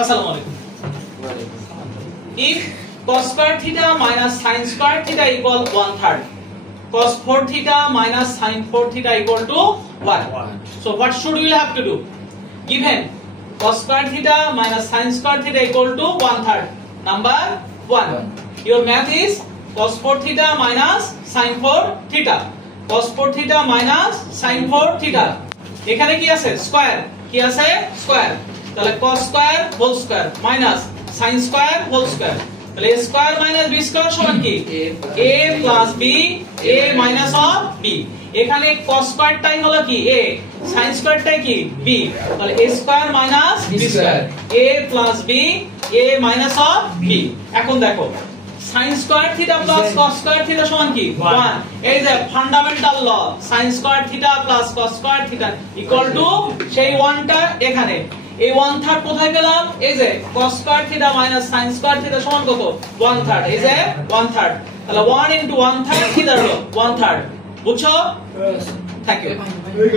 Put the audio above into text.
আসসালামু আলাইকুম। If cos square theta minus sin square theta equal 1/3, cos 4 theta minus sin 4 theta equal to what? So what should we have to do? Given cos square theta minus sin square theta equal to 1/3. Number 1. Your math is cos 4 theta minus sin 4 theta. Cos 4 theta minus sin 4 theta. এখানে কি আছে? Square. কি আছে? Square. তাহলে cos square whole square minus sin square whole square. তাহলে a square minus b square সমান কি? a plus b, a minus of b। এখানে cos স্কয়ারটাই হলো কি? a, sin স্কয়ারটাই কি? b। তাহলে a square minus b square, a plus b, a minus of b। এখন দেখো sin square theta plus cos square theta সমান কি? 1। এই যে fundamental law, sin square theta plus cos square theta equal to সেই 1টা এখানে। এই 1/3 কোথায় পেলাম? এই যে cos square theta minus sin square theta সমান কত? 1/3। এই যে 1/3। তাহলে 1 * 1/3 কি দাঁড়ালো? 1/3। বুঝছো? Thank you.